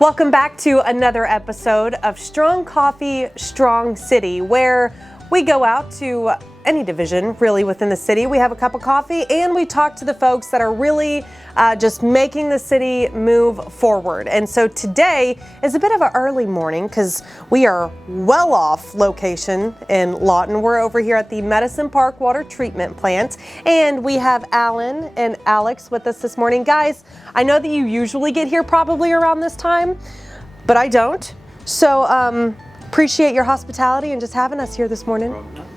Welcome back to another episode of Strong Coffee, Strong City, where we go out to any division really within the city. We have a cup of coffee and we talk to the folks that are really just making the city move forward. And so today is a bit of an early morning because we are well off location in Lawton. We're over here at the Medicine Park Water Treatment Plant, and we have Alan and Alex with us this morning. Guys, I know that you usually get here probably around this time, but I don't. So appreciate your hospitality and just having us here this morning.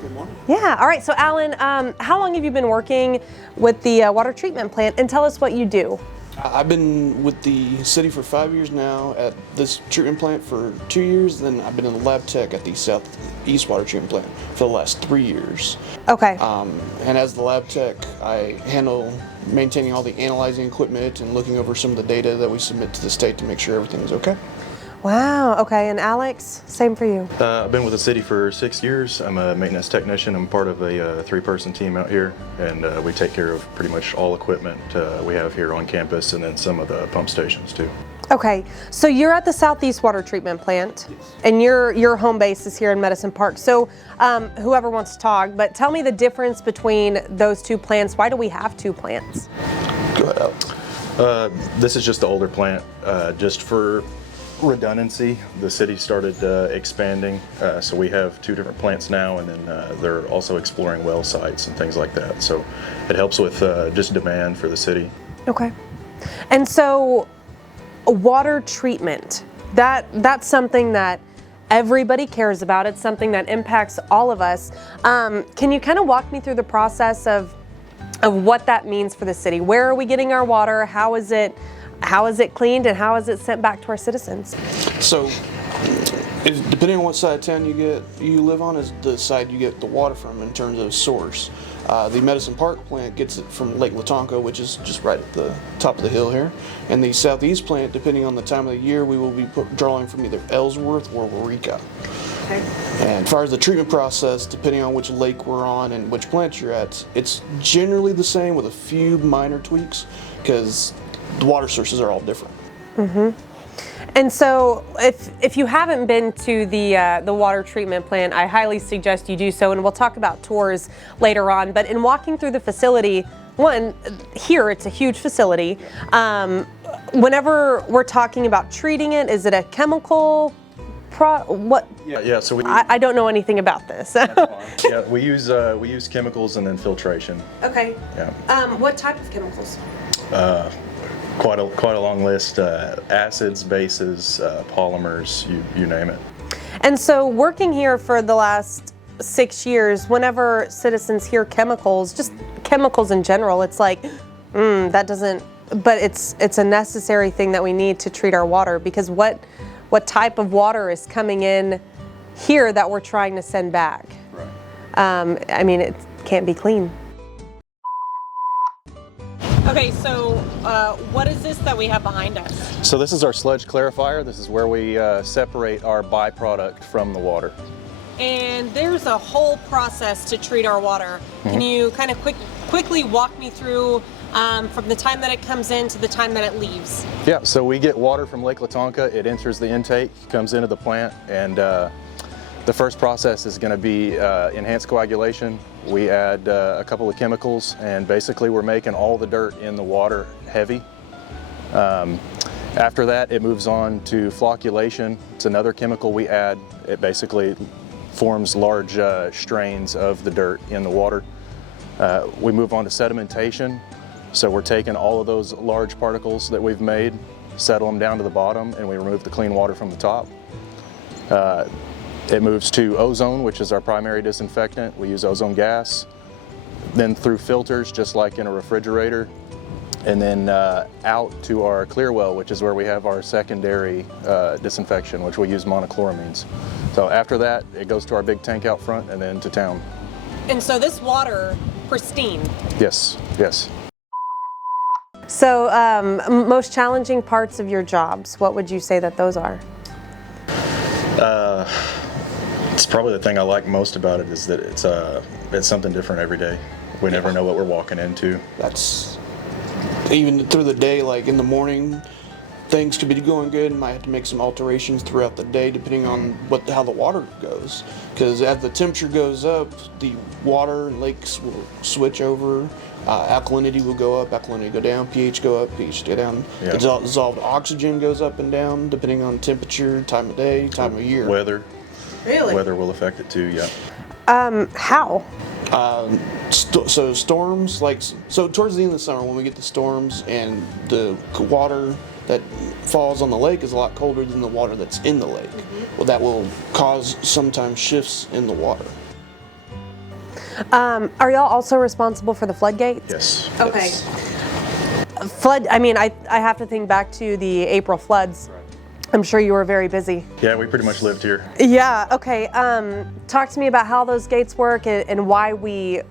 Good morning. Yeah, all right, so Alan, how long have you been working with the water treatment plant, and tell us what you do? I've been with the city for 5 years now, at this treatment plant for 2 years, then I've been in the lab tech at the Southeast Water Treatment Plant for the last 3 years. Okay. And as the lab tech, I handle maintaining all the analyzing equipment and looking over some of the data that we submit to the state to make sure everything is okay. Wow, okay, and Alex, same for you. I've been with the city for 6 years. I'm a maintenance technician. I'm part of a three-person team out here, and we take care of pretty much all equipment we have here on campus, and then some of the pump stations too. Okay, so you're at the Southeast Water Treatment Plant, and your home base is here in Medicine Park. So whoever wants to talk, but tell me the difference between those two plants. Why do we have two plants? Go ahead, Alex. This is just the older plant, just for redundancy. The city started expanding, so we have two different plants now, and then they're also exploring well sites and things like that. So it helps with just demand for the city. Okay, and so water treatment, that's something that everybody cares about. It's something that impacts all of us. Can you kind of walk me through the process of what that means for the city? Where are we getting our water? How is it cleaned, and how is it sent back to our citizens? So, depending on what side of town you live on, is the side you get the water from in terms of source. The Medicine Park plant gets it from Lake Latonka, which is just right at the top of the hill here. And the Southeast plant, depending on the time of the year, we will be drawing from either Ellsworth or Waurika. Okay. And as far as the treatment process, depending on which lake we're on and which plant you're at, it's generally the same with a few minor tweaks because the water sources are all different. Mm-hmm. And so if you haven't been to the water treatment plant, I highly suggest you do so, and we'll talk about tours later on. But in walking through the facility, here it's a huge facility. Whenever we're talking about treating it, is it a chemical what? Yeah. So I don't know anything about this. That's fine. Yeah, we use chemicals and then filtration. Okay. Yeah. What type of chemicals? Quite a long list. Acids, bases, polymers, you name it. And so working here for the last 6 years, whenever citizens hear chemicals, just chemicals in general, it's like, that doesn't, but it's a necessary thing that we need to treat our water, because what type of water is coming in here that we're trying to send back? Right. I mean, it can't be clean. Okay, so what is this that we have behind us? So this is our sludge clarifier. This is where we separate our byproduct from the water. And there's a whole process to treat our water. Mm-hmm. Can you kind of quickly walk me through from the time that it comes in to the time that it leaves? Yeah, so we get water from Lake Latonka. It enters the intake, comes into the plant, and the first process is going to be enhanced coagulation. We add a couple of chemicals, and basically we're making all the dirt in the water heavy. After that, it moves on to flocculation. It's another chemical we add. It basically forms large strains of the dirt in the water. We move on to sedimentation. So we're taking all of those large particles that we've made, settle them down to the bottom, and we remove the clean water from the top. It moves to ozone, which is our primary disinfectant. We use ozone gas, then through filters, just like in a refrigerator, and then out to our clear well, which is where we have our secondary disinfection, which we use monochloramines. So after that, it goes to our big tank out front and then to town. And so this water, pristine? Yes. So most challenging parts of your jobs, what would you say that those are? It's probably the thing I like most about it is that it's something different every day. We never know what we're walking into. That's even through the day, like in the morning, things could be going good and might have to make some alterations throughout the day depending on how the water goes. Because as the temperature goes up, the water and lakes will switch over. Alkalinity will go up, alkalinity go down, pH go up, pH go down. Yeah. The dissolved oxygen goes up and down depending on temperature, time of day, time of year. Weather. Really? Weather will affect it too, yeah. How? So storms, so towards the end of the summer when we get the storms and the water that falls on the lake is a lot colder than the water that's in the lake. Well, that will cause sometimes shifts in the water. Are y'all also responsible for the floodgates? Yes. Okay. Yes. Flood, I mean, I have to think back to the April floods. I'm sure you were very busy. Yeah, we pretty much lived here. Yeah, okay. Talk to me about how those gates work and why we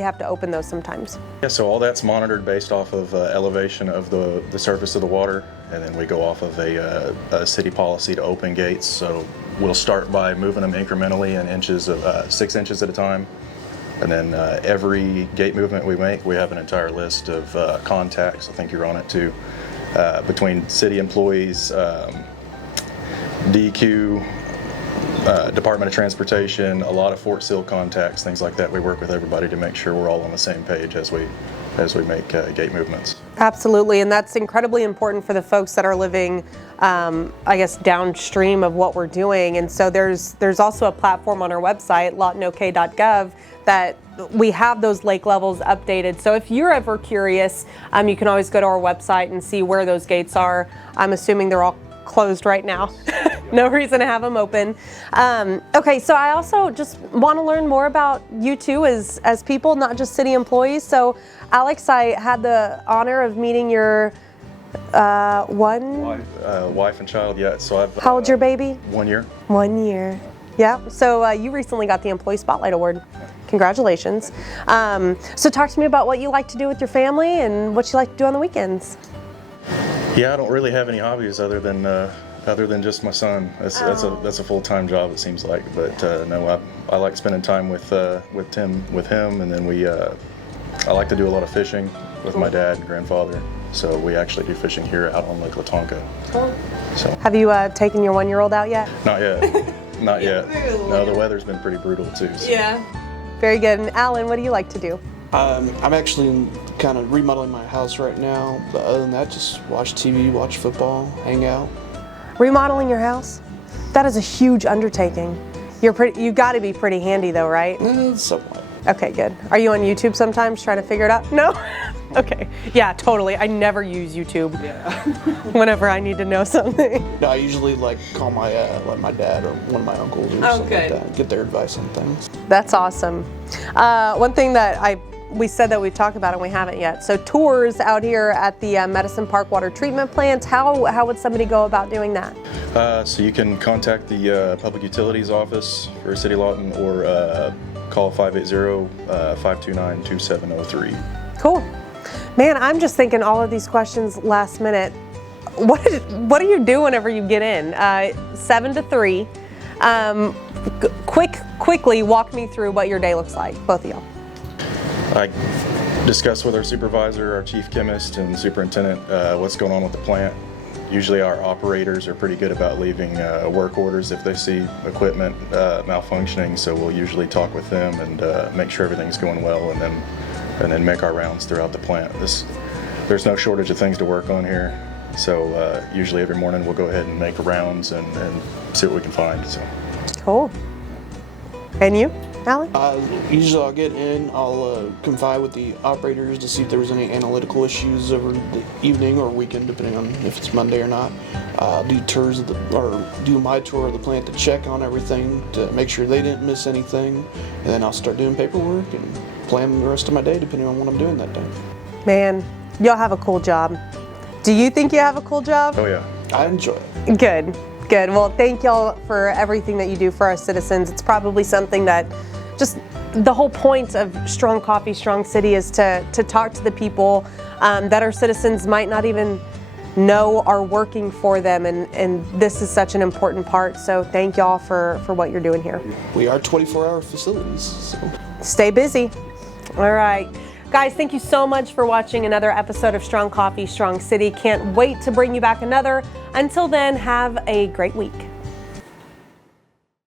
have to open those sometimes. Yeah, so all that's monitored based off of elevation of the surface of the water, and then we go off of a city policy to open gates. So we'll start by moving them incrementally in inches of 6 inches at a time. And then every gate movement we make, we have an entire list of contacts. I think you're on it too, between city employees, DEQ, Department of Transportation, a lot of Fort Sill contacts, things like that. We work with everybody to make sure we're all on the same page as we make gate movements. Absolutely, and that's incredibly important for the folks that are living, I guess, downstream of what we're doing. And so there's also a platform on our website, lawtonok.gov, that we have those lake levels updated. So if you're ever curious, you can always go to our website and see where those gates are. I'm assuming they're all closed right now. No reason to have them open. Okay, so I also just want to learn more about you two as people, not just city employees. So Alex, I had the honor of meeting your Wife and child, yeah. So I've. How old's your baby? 1 year. 1 year. Yeah. So you recently got the Employee Spotlight Award. Congratulations. So talk to me about what you like to do with your family and what you like to do on the weekends. Yeah, I don't really have any hobbies other than just my son. That's a full-time job, it seems like. But no, I like spending time with him, and then I like to do a lot of fishing with my dad and grandfather. So we actually do fishing here out on Lake Latonka. Cool. So have you taken your 1-year-old out yet? not yet, not yet. No, the weather's been pretty brutal too. So. Yeah. Very good. And Alan, what do you like to do? I'm actually kind of remodeling my house right now, but other than that, just watch TV, watch football, hang out. Remodeling your house? That is a huge undertaking. You got to be pretty handy though, right? Somewhat. Okay, good. Are you on YouTube sometimes trying to figure it out? No? Okay. Yeah, totally. I never use YouTube. Yeah. Whenever I need to know something. No, I usually call my dad or one of my uncles or something like that, get their advice on things. That's awesome. One thing that we said that we'd talk about and we haven't yet. So tours out here at the Medicine Park Water Treatment Plant, how would somebody go about doing that? So you can contact the Public Utilities Office for City of Lawton or call 580-529-2703. Cool. Man, I'm just thinking all of these questions last minute. What do you do whenever you get in? 7 to 3. Quickly walk me through what your day looks like, both of y'all. I discuss with our supervisor, our chief chemist, and superintendent what's going on with the plant. Usually our operators are pretty good about leaving work orders if they see equipment malfunctioning, so we'll usually talk with them and make sure everything's going well, and then make our rounds throughout the plant. There's no shortage of things to work on here, so usually every morning we'll go ahead and make rounds and see what we can find. So. Cool. And you, Alan? Usually I'll get in, I'll confide with the operators to see if there was any analytical issues over the evening or weekend, depending on if it's Monday or not. Do tours do my tour of the plant to check on everything, to make sure they didn't miss anything, and then I'll start doing paperwork and plan the rest of my day depending on what I'm doing that day. Man, y'all have a cool job. Do you think you have a cool job? Oh yeah. I enjoy it. Good. Well, thank y'all for everything that you do for our citizens. It's probably something that just the whole point of Strong Coffee, Strong City is to talk to the people that our citizens might not even know are working for them, and this is such an important part. So thank y'all for what you're doing here. We are 24-hour facilities, so. Stay busy. All right. Guys, thank you so much for watching another episode of Strong Coffee, Strong City. Can't wait to bring you back another. Until then, have a great week.